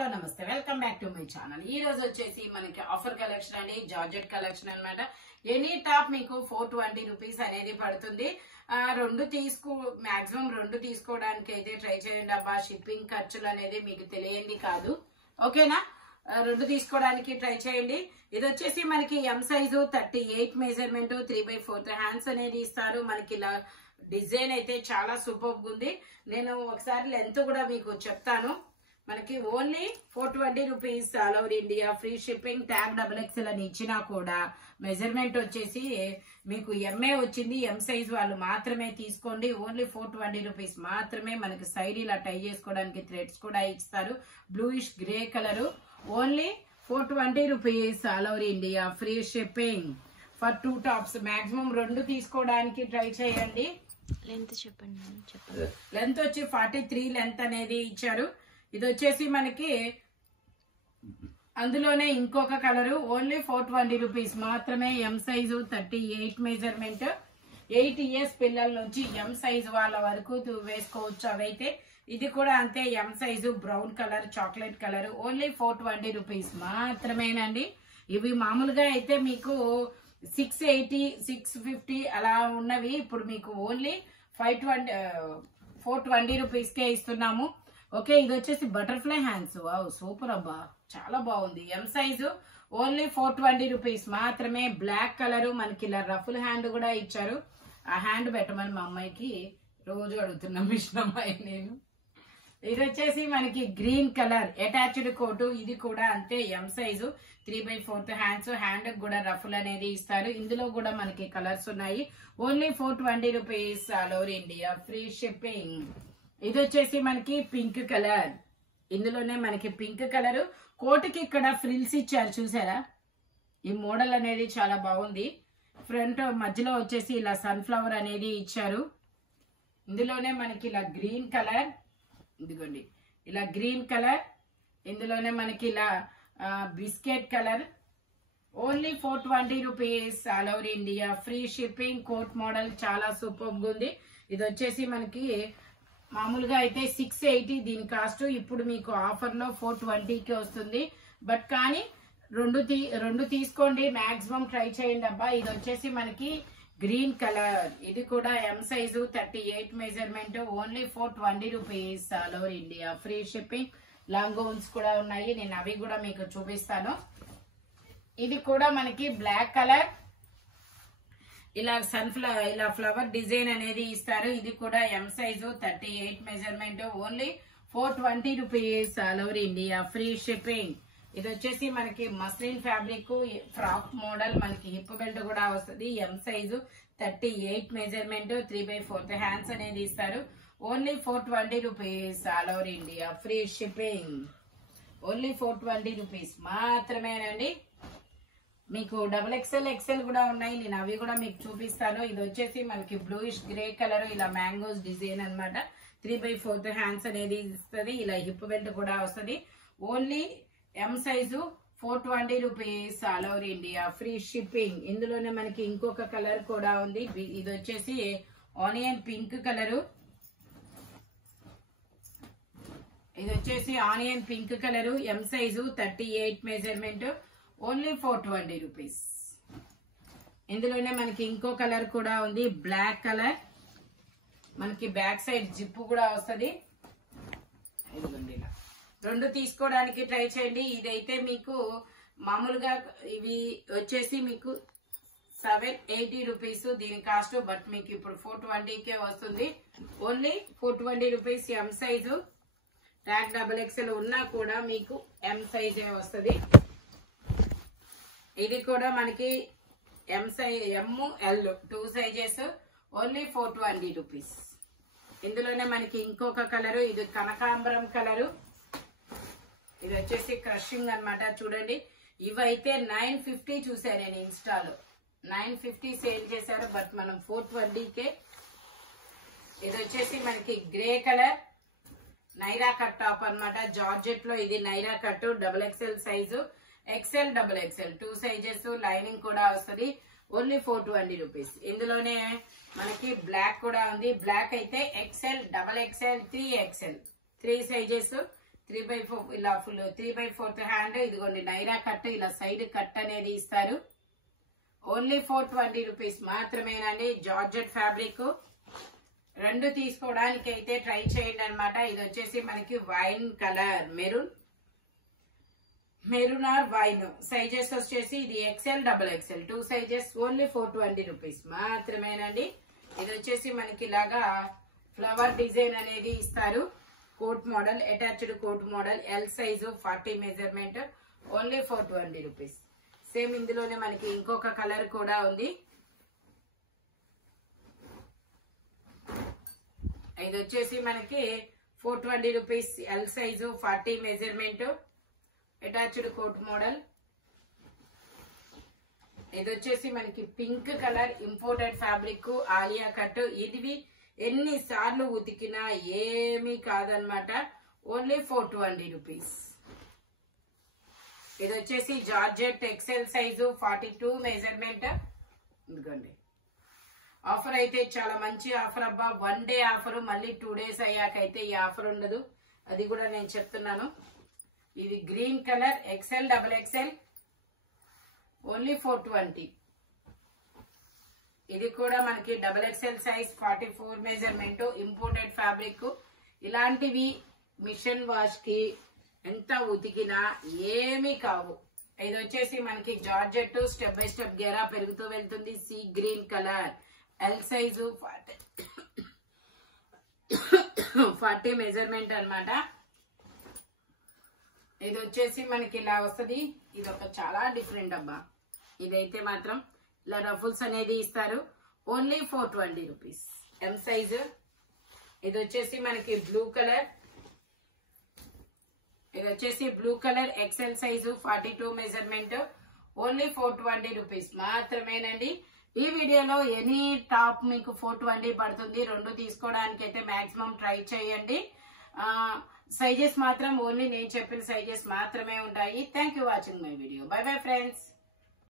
Hello నమస్తే, welcome back to my channel. ఈ రోజు వచ్చేసి మనకి ఆఫర్ కలెక్షన్ అండి, జార్జెట్ కలెక్షన్ అన్నమాట. ఎనీ టాప్ మీకు 420 రూపీస్ అనేది పడుతుంది. మాక్సిమం రెండు తీసుకోవడానికి అయితే ట్రై చేయండి అబ్బా. షిప్పింగ్ ఖర్చులు అనేది మీకు తెలియంది కాదు, ఓకేనా? రెండు తీసుకోవడానికి ట్రై చేయండి. ఇది వచ్చేసి మనకి ఎం సైజు 38 మెజర్మెంట్ 3/4 హ్యాండ్స్ అనేది ఇస్తారు. మనకి ఇలా డిజైన్ అయితే చాలా సూపర్ ఉంది. నేను ఒకసారి లెంత్ కూడా మీకు చెప్తాను. మనకి only 420 rupees all over India, free shipping. Tag XXL అని ఇచ్చినా కూడా మెజర్మెంట్ వచ్చేసి మీకు ఎంఏ వచ్చింది. ఎం సైజ్ వాళ్ళు మాత్రమే తీసుకోండి. ఓన్లీ 420 రూపీస్ మాత్రమే. మనకి సైడ్ ఇలా టై చేసుకోవడానికి థ్రెడ్స్ కూడా ఇస్తారు. Bluish grey colour. Only 420 rupees all over India, free shipping for 2 tops. Maximum రెండు తీసుకోవడానికి ట్రై చేయండి. లెంత్ చెప్పండి. లెంత్ వచ్చి 43 లెంత్ అనేది ఇచ్చారు. ఇది వచ్చేసి మనకి అందులోనే ఇంకొక కలరు. ఓన్లీ 420 రూపీస్ మాత్రమే. M size 38 measurement. 8 ఇయర్స్ పిల్లల నుంచి ఎం సైజు వాళ్ళ వరకు వేసుకోవచ్చు. అవైతే ఇది కూడా అంతే. M size brown colour, chocolate colour. Only 420 rupees మాత్రమేనండి. ఇవి మామూలుగా అయితే మీకు 680 650 అలా ఉన్నవి ఇప్పుడు మీకు ఓన్లీ 420 రూపీస్ కే ఇస్తున్నాము. ఓకే, ఇది వచ్చేసి బటర్ఫ్లై హ్యాండ్స్. వావ్, సూపర్ అబ్బా, చాలా బాగుంది. ఎం సైజు ఓన్లీ 420 రూపీస్ మాత్రమే. Black colour. మనకి ఇలా రఫుల్ హ్యాండ్ కూడా ఇచ్చారు. ఆ హ్యాండ్ పెట్టమని మా అమ్మాయికి రోజు అడుగుతున్నా, మిషన్ అమ్మాయి నేను. ఇది వచ్చేసి మనకి గ్రీన్ కలర్ అటాచ్డ్ కోటు. ఇది కూడా అంతే. M size 3/4 hands. హ్యాండ్ కూడా రఫుల్ అనేది ఇస్తారు. ఇందులో కూడా మనకి కలర్స్ ఉన్నాయి. Only 420 rupees all over India, free shipping. ఇది వచ్చేసి మనకి పింక్ కలర్. ఇందులోనే మనకి పింక్ కలర్. కోటుకి ఇక్కడ ఫ్రిల్స్ ఇచ్చారు, చూసారా? ఈ మోడల్ అనేది చాలా బాగుంది. ఫ్రంట్ మధ్యలో వచ్చేసి ఇలా సన్ఫ్లవర్ అనేది ఇచ్చారు. ఇందులోనే మనకి ఇలా గ్రీన్ కలర్, ఇదిగోండి ఇలా గ్రీన్ కలర్. ఇందులోనే మనకి ఇలా biscuit colour. Only 420 rupees all over India, free shipping. Coat model చాలా సూపర్ ఉంది. ఇది వచ్చేసి మనకి మామూలుగా అయితే 680 దీని కాస్ట్. ఇప్పుడు మీకు ఆఫర్ లో 420కి వస్తుంది. బట్ కానీ రెండు తీసుకోండి, మాక్సిమం ట్రై చేయండి అబ్బా. ఇది వచ్చేసి మనకి గ్రీన్ కలర్. ఇది కూడా M size 38 measurement. Only 420 rupees all over India, free shipping. Long gowns కూడా ఉన్నాయి, నేను అవి కూడా మీకు చూపిస్తాను. ఇది కూడా మనకి బ్లాక్ కలర్. ఇలా ఇలా ఫ్లవర్ డిజైన్ అనేది ఇస్తారు. ఇది కూడా M size 38 measurement. Only 420 rupees all over India, free shipping. ఇది వచ్చేసి మనకి మస్లిన్ ఫ్యాబ్రిక్ ఫ్రాక్ మోడల్. మనకి హిప్ బెల్ట్ కూడా వస్తుంది. M size 38 measurement. 3/4 హ్యాండ్స్ అనేది ఇస్తారు. Only 420 rupees all over India, free shipping. Only 420 rupees మాత్రమేనండి. మీకు XXL XL కూడా ఉన్నాయి, నేను అవి కూడా మీకు చూపిస్తాను. ఇది వచ్చేసి మనకి బ్లూయిష్ గ్రే కలర్. ఇలా మ్యాంగోస్ డిజైన్ అన్నమాట. 3/4 హ్యాండ్స్ అనేది ఇస్తుంది. ఇలా హిప్ బెల్ట్ కూడా వస్తుంది. Only M size 420 rupees all over India, free shipping. ఇందులోనే మనకి ఇంకొక కలర్ కూడా ఉంది. ఇది వచ్చేసి ఆనియన్ పింక్ కలరు. ఇది వచ్చేసి onion pink colour. M size 38 measurement. Only 420 rupees. ఇందులోనే మనకి ఇంకో కలర్ కూడా ఉంది, బ్లాక్ కలర్. మనకి బ్యాక్ సైడ్ జిప్ కూడా వస్తుంది. రెండు తీసుకోవడానికి ట్రై చేయండి. ఇదైతే మీకు మామూలుగా ఇవి వచ్చేసి మీకు 780 రూపీస్ దీని కాస్ట్. బట్ మీకు ఇప్పుడు 420కే వస్తుంది. Only 420 rupees. M size tag XXL ఉన్నా కూడా మీకు ఎం సైజే వస్తుంది. ఇది కూడా మనకి M L 2 sizes. Only 420 rupees. ఇందులోనే మనకి ఇంకొక కలరు. ఇది కనకాంబరం కలరు. ఇది వచ్చేసి క్రషింగ్ అన్నమాట. చూడండి, ఇవైతే 950 చూసాను నేను ఇన్స్టాలో. 950 సేల్ చేశారు. బట్ మనం 420కే. ఇది వచ్చేసి మనకి grey colour Naira cut top అన్నమాట. జార్జెట్ లో ఇది Naira cut. XXL size, XL XXL 2 sizes. Lining కూడా వస్తుంది. Only 420 rupees. ఇందులోనే మనకి బ్లాక్ కూడా ఉంది. బ్లాక్ అయితే XL XXL 3XL 3 సైజెస్. 3/4 ఇలా ఫుల్ 3/4 హ్యాండ్. ఇదిగోండి నైరా కట్, ఇలా సైడ్ కట్ అనేది ఇస్తారు. ఓన్లీ 420 రూపీస్ మాత్రమేనండి. Georgette fabric. రెండు తీసుకోవడానికి అయితే ట్రై చేయండి అనమాట. ఇది వచ్చేసి మనకి wine colour, maroon or wine. Sizes వచ్చేసి ఇది XL, XXL 2 sizes. Only 420 rupees మాత్రమేనండి. ఇది వచ్చేసి మనకి ఇలాగా ఫ్లవర్ డిజైన్ అనేది ఇస్తారు. Coat model, attached coat model, L size 40 measurement. Only 420 rupees. Same ఇందులోనే మనకి ఇంకొక కలర్ కూడా ఉంది. ఇది వచ్చేసి మనకి 420 rupees. L size 40 measurement, attached coat model. ఇది వచ్చేసి మనకి pink colour, imported fabric, Alia cut. ఇది ఎన్ని సార్లు ఉతికినా ఏమీ కాదనమాట. Only 420 rupees. ఇది వచ్చేసి జార్జెట్ XL సైజు 42 మెజర్మెంట్. ఇదిగోండి ఆఫర్ అయితే చాలా మంచి ఆఫర్ అబ్బా. 1 డే ఆఫర్, మళ్ళీ 2 డేస్ అయ్యాక అయితే ఈ ఆఫర్ ఉండదు. అది కూడా నేను చెప్తున్నాను. ఇది green colour, XL, XXL. Only 420. ఇది కూడా మనకి XXL size 44 measurement, imported fabric. ఇలాంటివి మిషన్ వాష్ కి ఎంత ఉతికినా ఏమీ కావు. ఇది వచ్చేసి మనకి georgette, step by step Gera పెరుగుతూ వెళ్తుంది. Sea green colour, L size 40 measurement అన్నమాట. ఇది వచ్చేసి మనకి ఇలా వస్తుంది. ఇది ఒక చాలా డిఫరెంట్ అబ్బా. ఇదైతే మాత్రం ఇలా రఫుల్స్ అనేది ఇస్తారు. Only 420 rupees. M size. ఇది వచ్చేసి మనకి బ్లూ కలర్. ఇది వచ్చేసి blue colour, XL size 42 measurement. Only 420 rupees మాత్రమేనండి. ఈ వీడియోలో ఎనీ టాప్ మీకు 420 పడుతుంది. రెండు తీసుకోవడానికి అయితే మాక్సిమం ట్రై చేయండి. సైజెస్ మాత్రం ఓన్లీ నేను చెప్పిన సైజెస్ మాత్రమే ఉంటాయి. Thank you watching my video. By bye friends.